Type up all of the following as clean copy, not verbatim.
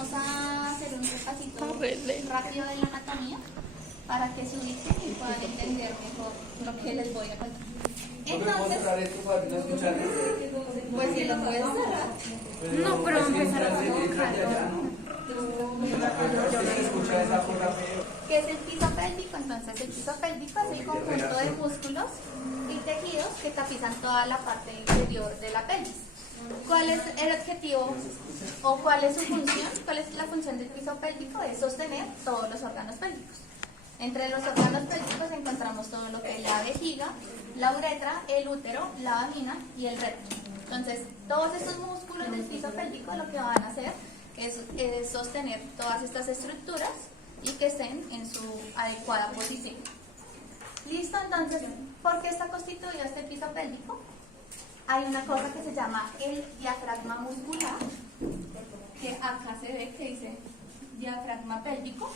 Vamos a hacer un repasito rápido de la anatomía para que se ubiquen y puedan entender mejor lo que les voy a contar. Entonces, pues si lo puedes cerrar. No, pero empezar a trabajar. ¿Qué es el piso pélvico? Entonces, el piso pélvico es el conjunto de músculos y tejidos que tapizan toda la parte inferior de la pelvis. ¿Cuál es el objetivo o cuál es su función? ¿Cuál es la función del piso pélvico? Es sostener todos los órganos pélvicos. Entre los órganos pélvicos encontramos todo lo que es la vejiga, la uretra, el útero, la vagina y el recto. Entonces, todos estos músculos del piso pélvico lo que van a hacer es sostener todas estas estructuras y que estén en su adecuada posición. ¿Listo? Entonces, ¿por qué está constituido este piso pélvico? Hay una cosa que se llama el diafragma muscular, que acá se ve que dice diafragma pélvico,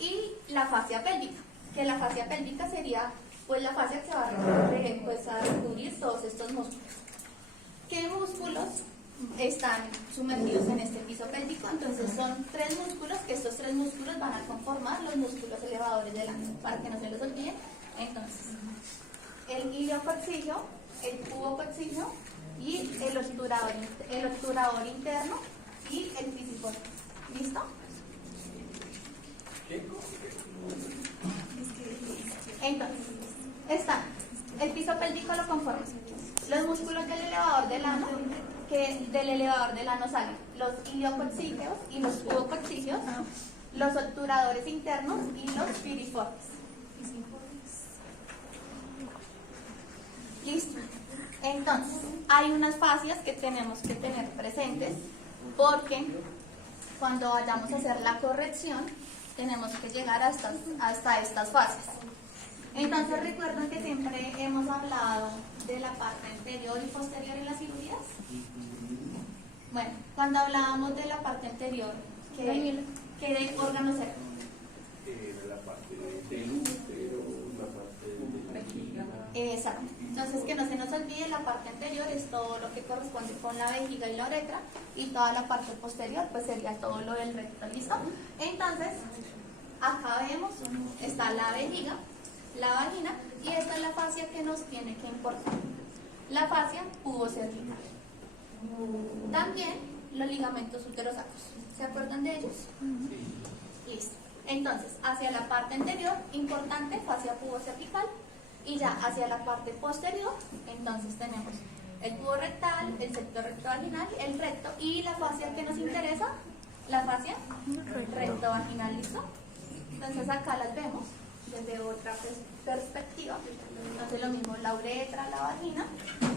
y la fascia pélvica, que la fascia pélvica sería pues la fascia que va a recubrir todos estos músculos. ¿Qué músculos están sumergidos en este piso pélvico? Entonces son tres músculos, que estos tres músculos van a conformar los músculos elevadores del ano, para que no se los olviden. Entonces, el iliococcigio, el cubococcigio y el obturador interno y el pisiforme. ¿Listo? Entonces, el piso pélvico lo conforman los músculos del elevador del ano, que del elevador del ano salen los iliococcigeos y los cubococcigeos, los obturadores internos y los piriformes. Listo. Entonces, hay unas fascias que tenemos que tener presentes porque cuando vayamos a hacer la corrección tenemos que llegar hasta estas fascias. Entonces, ¿recuerdan que siempre hemos hablado de la parte anterior y posterior en las cirugías? Bueno, cuando hablábamos de la parte anterior, ¿qué órganos eran? La parte del útero, la parte de la vejiga. Exacto. Entonces, que no se nos olvide, la parte anterior es todo lo que corresponde con la vejiga y la uretra, y toda la parte posterior pues sería todo lo del recto. ¿Listo? Entonces, acá vemos, está la vejiga, la vagina, y esta es la fascia que nos tiene que importar, la fascia pubocervical. También los ligamentos uterosacros, ¿se acuerdan de ellos? Listo. Entonces, hacia la parte anterior, importante, fascia pubocervical, y ya hacia la parte posterior, entonces tenemos el cubo rectal, el septo rectovaginal, el recto, y la fascia que nos interesa, la fascia rectovaginal. ¿Listo? Entonces acá las vemos desde otra perspectiva. Entonces lo mismo, la uretra, la vagina,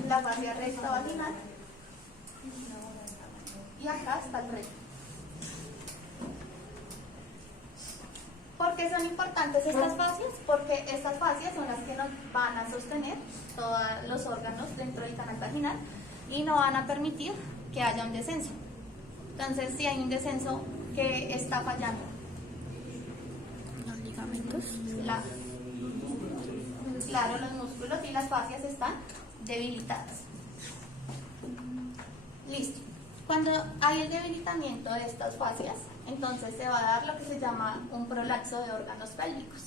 la fascia rectovaginal, y acá está el recto. ¿Por qué son importantes estas fascias? Porque estas fascias son las que nos van a sostener todos los órganos dentro del canal vaginal y no van a permitir que haya un descenso. Entonces, si hay un descenso, ¿qué está fallando? Los ligamentos. Claro, los músculos y las fascias están debilitadas. Listo. Cuando hay el debilitamiento de estas fascias, entonces se va a dar lo que se llama un prolapso de órganos pélvicos.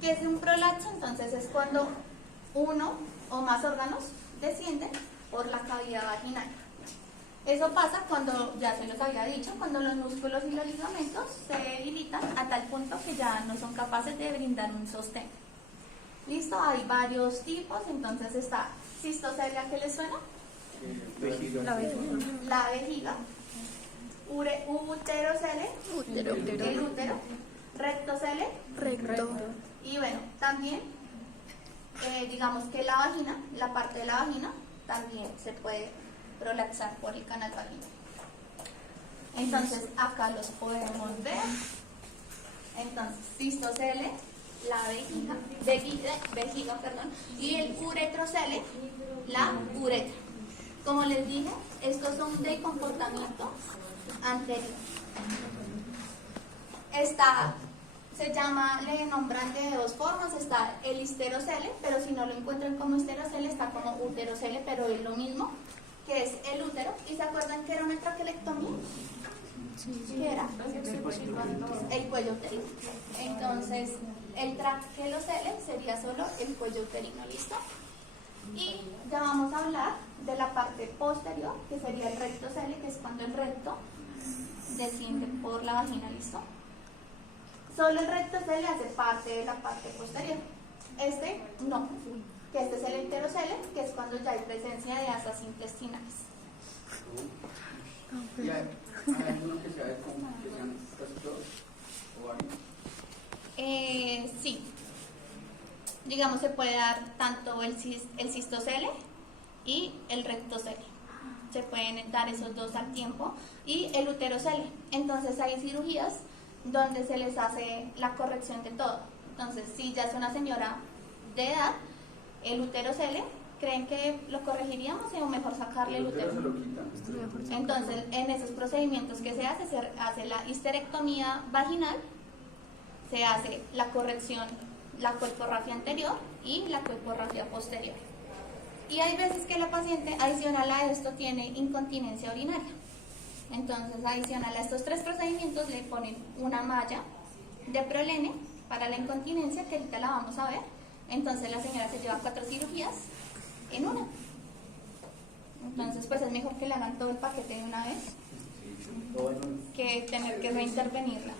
¿Qué es un prolapso? Entonces es cuando uno o más órganos descienden por la cavidad vaginal. Eso pasa cuando, ya se los había dicho, cuando los músculos y los ligamentos se debilitan a tal punto que ya no son capaces de brindar un sostén. ¿Listo? Hay varios tipos, entonces está cistocelia, ¿qué les suena? La vejiga. Uterocele, el útero, rectocele, Recto. y bueno, también digamos que la vagina, la parte de la vagina también se puede prolapsar por el canal vaginal. Entonces acá los podemos ver. Entonces, cistocele, la vejiga, y el uretrocele, la uretra. Como les dije, estos son de comportamiento anterior. Le nombran de dos formas. Está el histerocele, pero si no lo encuentran como histerocele, está como uterocele, pero es lo mismo, que es el útero. ¿Y se acuerdan que era una traquelectomía? que era el cuello uterino. Entonces, el tract que lo cele sería solo el cuello uterino, ¿listo? Y ya vamos a hablar de la parte posterior, que sería el recto cele, que es cuando el recto desciende por la vagina, ¿listo? Solo el recto cele hace parte de la parte posterior. Este no, que este es el enterocele, que es cuando ya hay presencia de asas intestinales. ¿Y hay alguno que sea de como que sean casi todos o varios? Sí, digamos se puede dar tanto el cistocele y el rectocele. Se pueden dar esos dos al tiempo y el uterocele. Entonces hay cirugías donde se les hace la corrección de todo. Entonces, si ya es una señora de edad, el uterocele, ¿creen que lo corregiríamos o mejor sacarle el útero? Se lo quitan. Entonces, en esos procedimientos que se hace la histerectomía vaginal, se hace la corrección, la coeporrafia anterior y la coeporrafia posterior. Y hay veces que la paciente, adicional a esto, tiene incontinencia urinaria. Entonces, adicional a estos tres procedimientos, le ponen una malla de prolene para la incontinencia, que ahorita la vamos a ver. Entonces, la señora se lleva 4 cirugías en una. Entonces, pues es mejor que le hagan todo el paquete de una vez que tener que reintervenirla.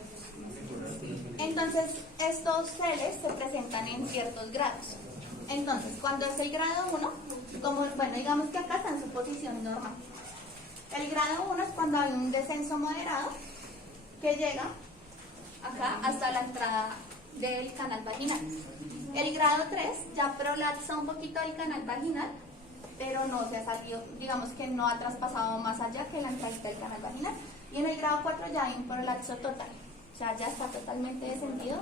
Entonces, estos celes se presentan en ciertos grados. Entonces, cuando es el grado 1, bueno, digamos que acá está en su posición normal. El grado 1 es cuando hay un descenso moderado que llega acá hasta la entrada del canal vaginal. El grado 3 ya prolapsa un poquito el canal vaginal, pero no se ha salido, digamos que no ha traspasado más allá que la entrada del canal vaginal. Y en el grado 4 ya hay un prolapso total, o sea, ya está totalmente descendido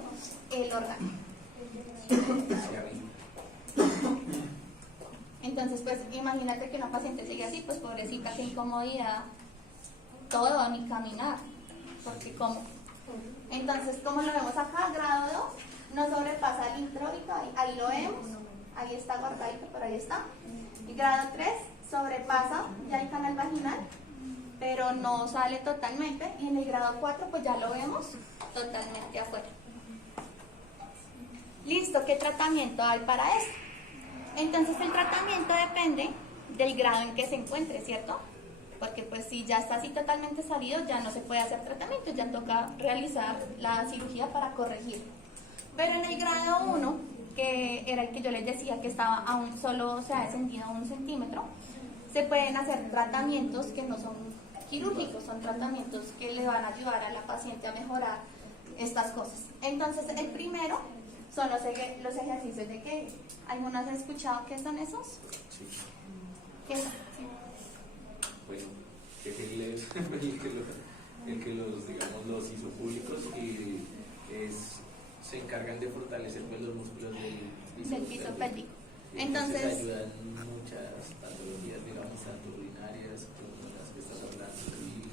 el órgano. Entonces, pues imagínate que una paciente sigue así, pues pobrecita, qué incomodidad, todo, ni caminar, porque ¿cómo? Entonces, como lo vemos acá, grado 2, no sobrepasa el intróito, ahí lo vemos, ahí está guardadito, pero ahí está. Y grado 3, sobrepasa ya el canal vaginal, pero no sale totalmente, y en el grado 4, pues ya lo vemos totalmente afuera. Listo, ¿qué tratamiento hay para eso? Entonces el tratamiento depende del grado en que se encuentre, ¿cierto? Porque pues si ya está así totalmente salido, ya no se puede hacer tratamiento, ya toca realizar la cirugía para corregirlo. Pero en el grado 1, que era el que yo les decía que estaba aún solo, se ha descendido a 1 centímetro, se pueden hacer tratamientos que no son quirúrgicos, son tratamientos que le van a ayudar a la paciente a mejorar estas cosas. Entonces el primero son los ejercicios de Kegel. ¿Algunos han escuchado qué son esos? Sí. ¿Qué son? Bueno, que el que los, digamos, los hizo públicos y se encargan de fortalecer pues, los músculos del piso pélvico. Entonces ayudan muchas patologías, digamos, tanto urinarias como las que estás hablando y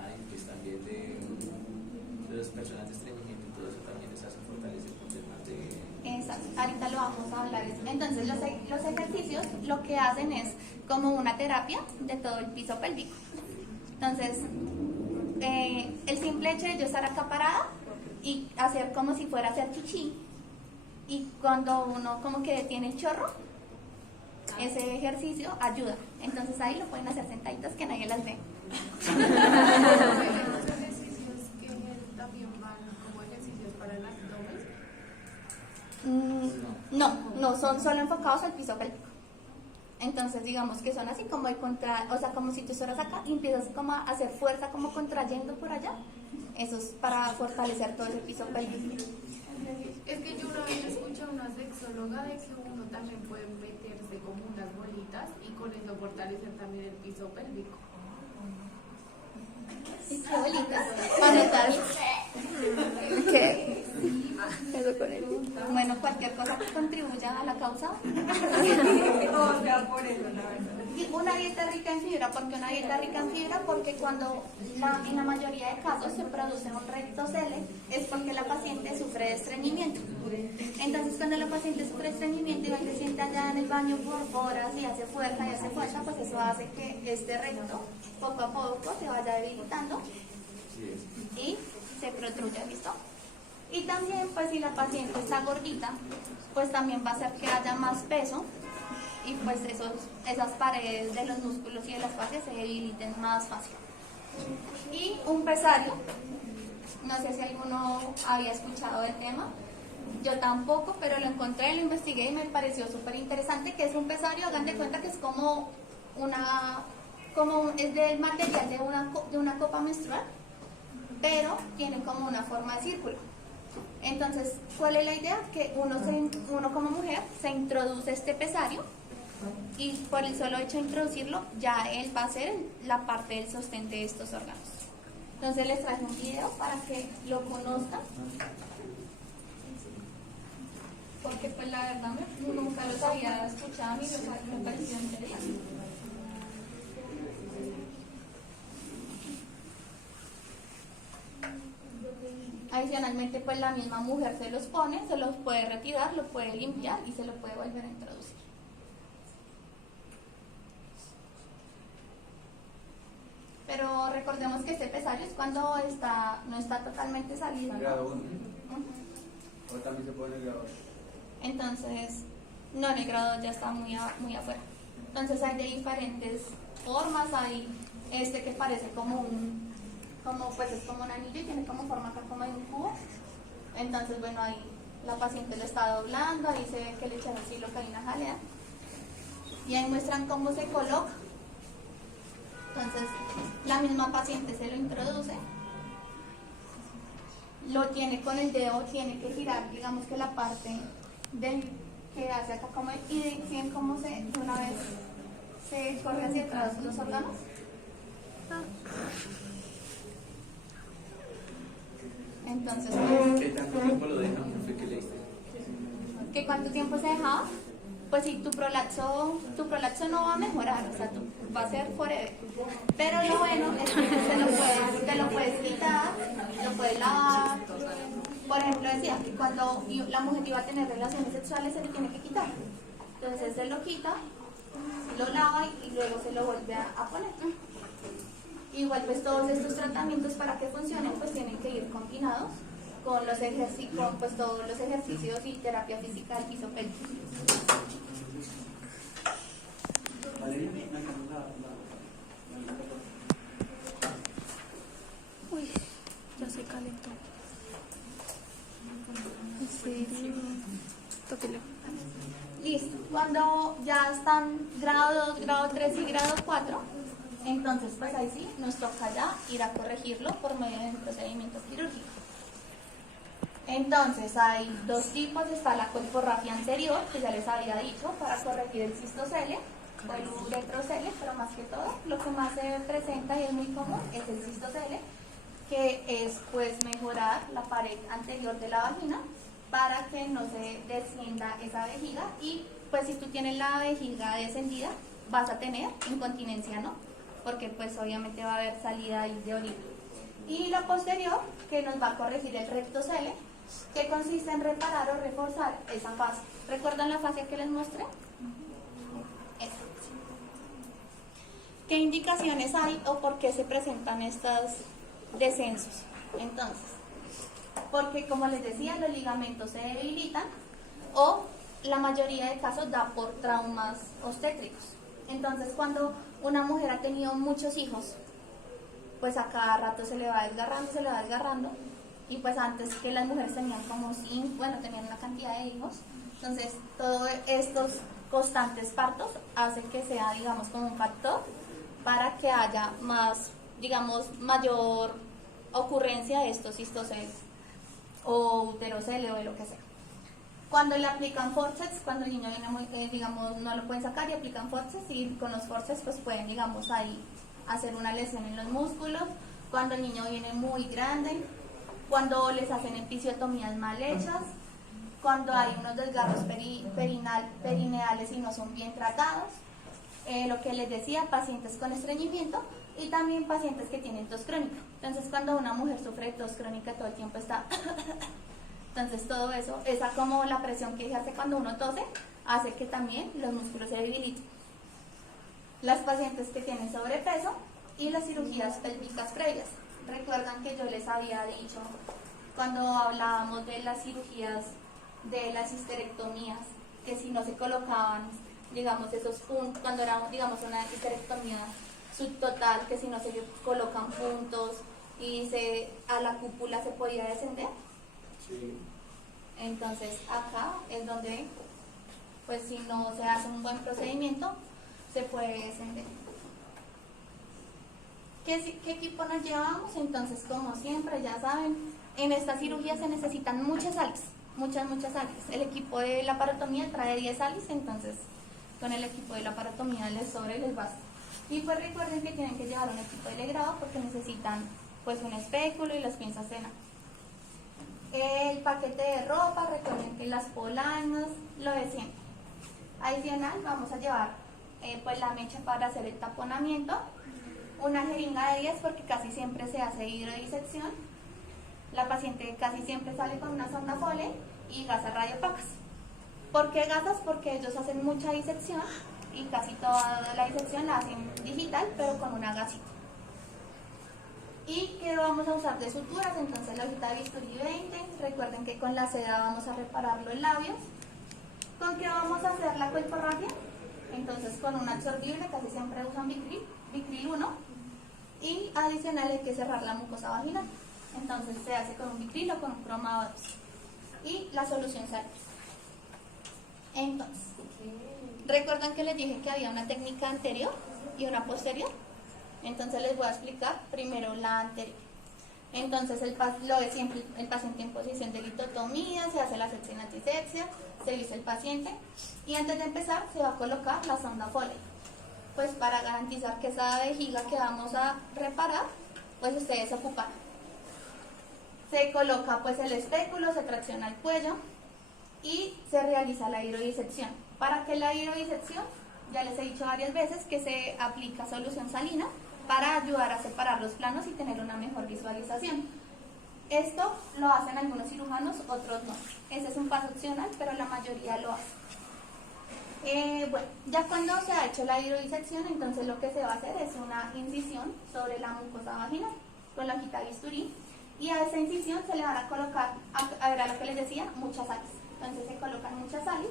hay pues también de las personas de estreñimiento y todo eso también les hace fortalecer con temas de... Exacto, ahorita lo vamos a hablar. Entonces los ejercicios lo que hacen es como una terapia de todo el piso pélvico. Entonces el simple hecho de yo estar acá parada y hacer como si fuera a hacer chichi, y cuando uno como que detiene el chorro, ese ejercicio ayuda. Entonces ahí lo pueden hacer sentaditas que nadie las ve. Los ejercicios que también van como ejercicios para el abdomen. No, son solo enfocados al piso pélvico. Entonces digamos que son así como o sea, como si tú estuvieras acá y empiezas como a hacer fuerza como contrayendo por allá. Eso es para fortalecer todo ese piso pélvico. Es que yo una vez escuché a una sexóloga de que uno también puede meterse como unas bolitas y con eso fortalecer también el piso pélvico. ¿Y qué bolitas? Anotar. ¿Qué? Eso con él. Bueno, cualquier cosa que contribuya a la causa. O sea, por eso, la verdad. Y una dieta rica en fibra, ¿por qué una dieta rica en fibra? Porque cuando en la mayoría de casos se produce un rectocele, es porque la paciente sufre de estreñimiento. Entonces cuando la paciente sufre de estreñimiento y va y se sienta allá en el baño por horas y hace fuerza, pues eso hace que este recto poco a poco se vaya debilitando Así es. y se protruye, ¿listo? Y también, pues si la paciente está gordita, pues también va a hacer que haya más peso y pues esas paredes de los músculos y de las fascias se debiliten más fácil. Y un pesario, no sé si alguno había escuchado del tema, yo tampoco, pero lo encontré, lo investigué y me pareció súper interesante, que es un pesario. Hagan de cuenta que es es del material de una copa menstrual, pero tiene como una forma de círculo. Entonces, ¿cuál es la idea? Que uno como mujer se introduce este pesario y por el solo hecho de introducirlo, ya él va a ser la parte del sostén de estos órganos. Entonces les traje un video para que lo conozcan, porque pues la verdad nunca los había escuchado ni me pareció interesante. Adicionalmente, pues la misma mujer se los pone, se los puede retirar, lo puede limpiar y se lo puede volver a introducir. Pero recordemos que este pesario es cuando no está totalmente salido, ¿no? Grado 1. Ujú. O también se pone el grado 2. Entonces, no, en el grado ya está muy afuera. Entonces hay de diferentes formas, hay este que parece pues es como un anillo y tiene como forma acá como de un cubo. Entonces, bueno, ahí la paciente lo está doblando, ahí se ve que le echan así silocaína jalea. Y ahí muestran cómo se coloca. Entonces, la misma paciente se lo introduce, lo tiene con el dedo, tiene que girar, digamos que la parte que hace acá como, y ven cómo de una vez se corre hacia atrás los órganos. Entonces, pues, ¿Qué tanto tiempo lo dejan? ¿Fue que leíste? ¿que cuánto tiempo se dejaba? Pues si tu prolapso no va a mejorar, o sea, va a ser forever. Pero lo bueno es que te lo puedes quitar, lo puedes lavar. Por ejemplo, decía que cuando la mujer iba a tener relaciones sexuales se le tiene que quitar. Entonces se lo quita, lo lava y luego se lo vuelve a poner. Igual pues todos estos tratamientos para que funcionen pues tienen que ir combinados con pues todos los ejercicios y terapia física del piso pélvico. Uy, ya se calentó. ¿En serio? Tóquelo. Listo. Cuando ya están grado 2, grado 3 y grado 4, entonces pues ahí sí nos toca ya ir a corregirlo por medio de un procedimiento quirúrgico. Entonces hay dos tipos, está la colporrafia anterior, que ya les había dicho, para corregir el cistocele o el uretrocele, pero más que todo, lo que más se presenta y es muy común es el cistocele, que es pues mejorar la pared anterior de la vagina para que no se descienda esa vejiga, y pues si tú tienes la vejiga descendida vas a tener incontinencia, ¿no? Porque pues obviamente va a haber salida ahí de orina. Y lo posterior, que nos va a corregir el rectocele, que consiste en reparar o reforzar esa fascia. ¿Recuerdan la fascia que les mostré? Esa. ¿Qué indicaciones hay o por qué se presentan estos descensos? Entonces, porque como les decía, los ligamentos se debilitan o la mayoría de casos da por traumas obstétricos. Entonces, cuando una mujer ha tenido muchos hijos, pues a cada rato se le va desgarrando, y pues antes que las mujeres tenían como 5, tenían una cantidad de hijos, entonces todos estos constantes partos hacen que sea, digamos, como un factor para que haya más, digamos, mayor ocurrencia de estos cistoceles o uterocele o de lo que sea. Cuando le aplican forceps, cuando el niño viene muy, digamos, no lo pueden sacar y aplican forceps, y con los forceps pues pueden, digamos, ahí hacer una lesión en los músculos. Cuando el niño viene muy grande, cuando les hacen episiotomías mal hechas, cuando hay unos desgarros perineales y no son bien tratados, lo que les decía, pacientes con estreñimiento y también pacientes que tienen tos crónica. Entonces, cuando una mujer sufre de tos crónica, todo el tiempo está... Entonces, todo eso, esa como la presión que ejerce cuando uno tose, hace que también los músculos se debiliten. Las pacientes que tienen sobrepeso y las cirugías pélvicas previas. recuerdan que yo les había dicho cuando hablábamos de las cirugías, de las histerectomías, que si no se colocaban, digamos, esos puntos, cuando era, digamos, una histerectomía subtotal, que si no se colocan puntos y a la cúpula se podía descender. Sí. Entonces acá es donde, pues si no se hace un buen procedimiento, se puede descender. ¿Qué equipo nos llevamos? Entonces, como siempre, ya saben, en esta cirugía se necesitan muchas ALIS, muchas ALIS. El equipo de laparotomía trae 10 ALIS, entonces con el equipo de laparotomía les sobra y les basta. Y pues recuerden que tienen que llevar un equipo de legrado porque necesitan pues un espéculo y las pinzas de nada. El paquete de ropa, recuerden que las polainas, lo de siempre. Adicional, vamos a llevar pues la mecha para hacer el taponamiento, una jeringa de 10 porque casi siempre se hace hidrodisección. La paciente casi siempre sale con una sonda Foley y gasas radiopacas. ¿Por qué gasas? Porque ellos hacen mucha disección y casi toda la disección la hacen digital, pero con una gasita. ¿Y qué vamos a usar de suturas? Entonces la hojita de bisturí 20, recuerden que con la seda vamos a reparar los labios. ¿Con qué vamos a hacer la colporragia? Entonces con un absorbible, casi siempre usan Vicryl 1, y adicional hay que cerrar la mucosa vaginal. Entonces se hace con un Vicryl o con un cromado 2. Y la solución sale. Entonces, ¿recuerdan que les dije que había una técnica anterior y una posterior? Entonces les voy a explicar primero la anterior. Entonces lo de siempre, el paciente en posición de litotomía, se hace la sección en antisexia, se viste el paciente y antes de empezar se va a colocar la sonda Foley. Pues para garantizar que esa vejiga que vamos a reparar, pues ustedes ocupan. Se coloca pues el espéculo, se tracciona el cuello y se realiza la hidrodisección. Para que la hidrodisección, ya les he dicho varias veces que se aplica solución salina para ayudar a separar los planos y tener una mejor visualización. Esto lo hacen algunos cirujanos, otros no. Ese es un paso opcional, pero la mayoría lo hace. Bueno, ya cuando se ha hecho la hidrodisección, entonces lo que se va a hacer es una incisión sobre la mucosa vaginal con la hojita de bisturí y a esa incisión se le van a colocar, a ver a lo que les decía, muchas ALIS. Entonces se colocan muchas ALIS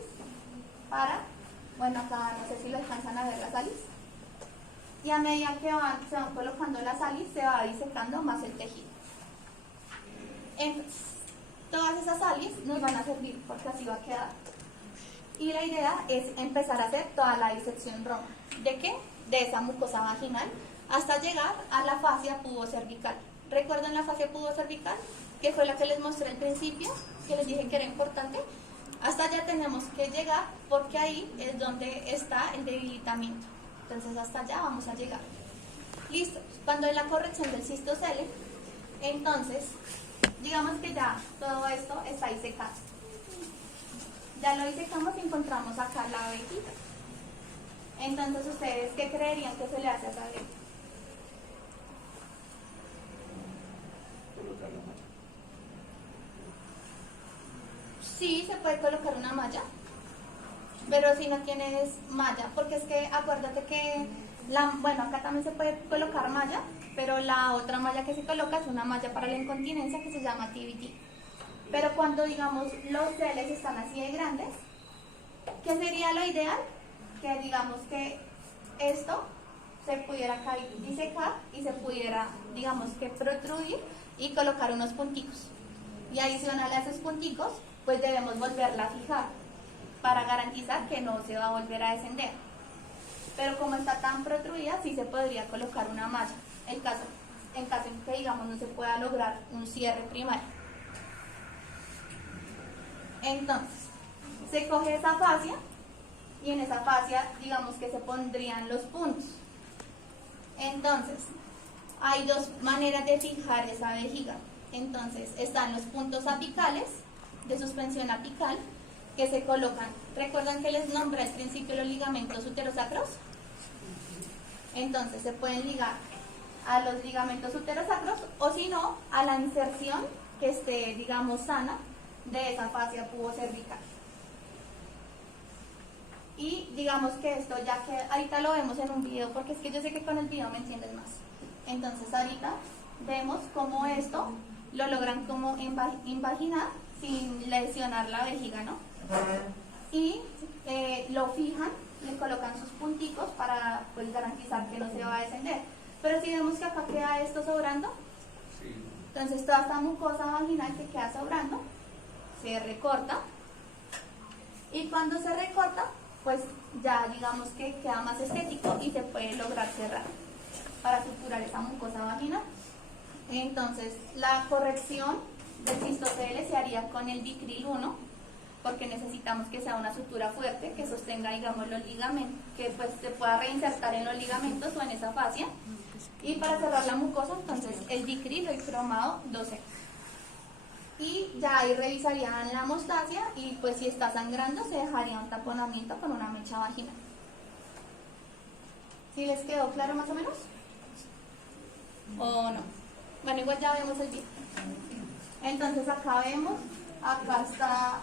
para, bueno, acá no sé si lo alcanzan a ver las ALIS. Y a medida que se van colocando las ALIS, se va disecando más el tejido. Entonces, todas esas ALIS nos van a servir porque así va a quedar. Y la idea es empezar a hacer toda la disección roma. ¿De qué? De esa mucosa vaginal hasta llegar a la fascia pubocervical. ¿Recuerdan la fascia pubocervical? Que fue la que les mostré al principio, que les dije que era importante. Hasta allá tenemos que llegar porque ahí es donde está el debilitamiento. Entonces hasta allá vamos a llegar. Listo. Cuando hay la corrección del cistocele, entonces digamos que ya todo esto está disecado. Ya lo disecamos y encontramos acá la vejiga. Entonces ustedes, ¿qué creerían que se le hace a esa vejiga? Colocar la malla. Sí, se puede colocar una malla, pero si no tienes malla, porque es que acuérdate que, bueno, acá también se puede colocar malla, pero la otra malla que se coloca es una malla para la incontinencia que se llama TBT. Pero cuando, digamos, los celes están así de grandes, ¿qué sería lo ideal? Que digamos que esto se pudiera caer, disecar y se pudiera, digamos que protruir y colocar unos punticos. Y adicional a esos punticos, pues debemos volverla a fijar para garantizar que no se va a volver a descender. Pero como está tan protruida, sí se podría colocar una malla, en caso en que, digamos, no se pueda lograr un cierre primario. Entonces, se coge esa fascia y en esa fascia, digamos que se pondrían los puntos. Entonces, hay dos maneras de fijar esa vejiga. Entonces, están los puntos apicales, de suspensión apical, que se colocan. ¿Recuerdan que les nombré al principio los ligamentos uterosacros? Entonces, se pueden ligar a los ligamentos uterosacros o si no, a la inserción que esté, digamos, sana de esa fascia pubocervical. Y digamos que esto, ya que ahorita lo vemos en un video, porque es que yo sé que con el video me entiendes más. Entonces ahorita vemos cómo esto lo logran como invaginar sin lesionar la vejiga, ¿no? Y lo fijan, le colocan sus punticos para pues garantizar que no se va a descender. Pero si vemos que acá queda esto sobrando, Sí. entonces toda esta mucosa vaginal que queda sobrando se recorta, y cuando se recorta pues ya digamos que queda más estético y se puede lograr cerrar para suturar esa mucosa vaginal. Entonces la corrección del cistocele se haría con el Dicril 1, porque necesitamos que sea una sutura fuerte que sostenga, digamos, los ligamentos, que pues se pueda reinsertar en los ligamentos o en esa fascia. Y para cerrar la mucosa, entonces el Dicril o el cromado 12. Y ya ahí revisarían la hemostasia y pues si está sangrando se dejaría un taponamiento con una mecha vaginal. ¿Sí les quedó claro más o menos? ¿O no? Bueno, igual ya vemos el video. Entonces acá vemos, acá está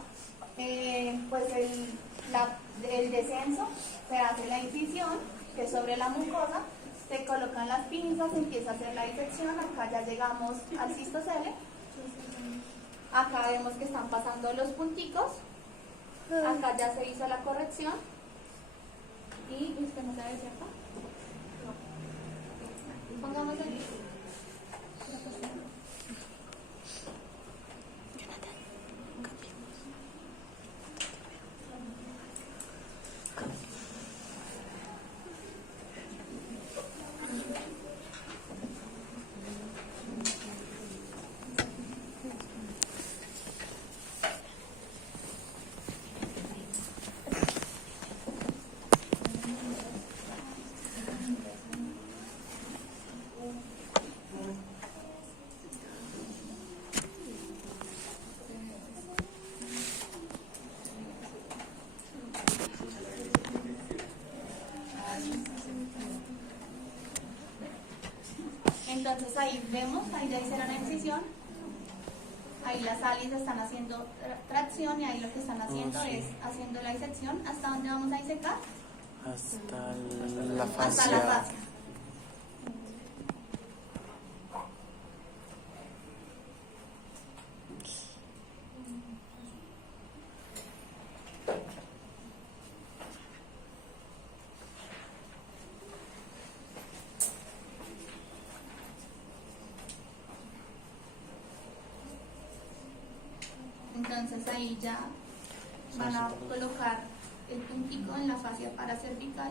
pues el descenso, se hace la incisión, que es sobre la mucosa, se colocan las pinzas, se empieza a hacer la disección, acá ya llegamos al cistocele, acá vemos que están pasando los punticos, acá ya se hizo la corrección, y usted no sabe, ¿cierto? No. Pongamos el video. Entonces ahí vemos, ahí ya hicieron la incisión, ahí las alis están haciendo tracción y ahí lo que están haciendo es haciendo la disección. ¿Hasta dónde vamos a disecar? Hasta la Hasta la fascia. Entonces ahí ya van a colocar el puntico en la fascia paracervical